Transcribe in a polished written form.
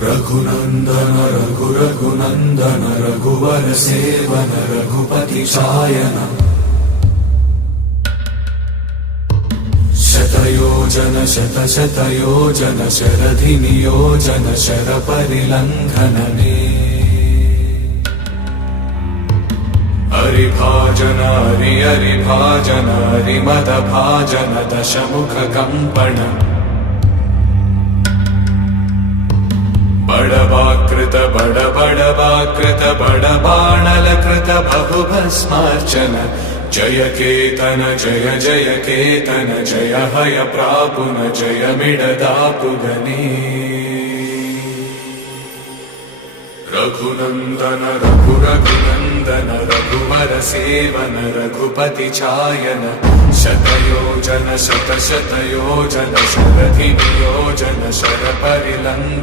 रघुनंदन रघुनंदन रघुवर seven Raghupati चायन शतयोजन शतशतयोजन शरधि नियोजन sir परिलंघनने हरिभाजन हरिभाजन हरिमद भाजन दशमुख कंपन बड़वाकृत बड़वाकृत बड़बाणलकृत बहुभस्मार्चन जय केतन जय जय केतन जय हय प्रापुन जय मिडदापुगने रघुनंदन रघुनंदन रघुवर सेवन रघुपति चायन शतयोजन शतशतयोजन शरधि नियोजन शर परिलंघन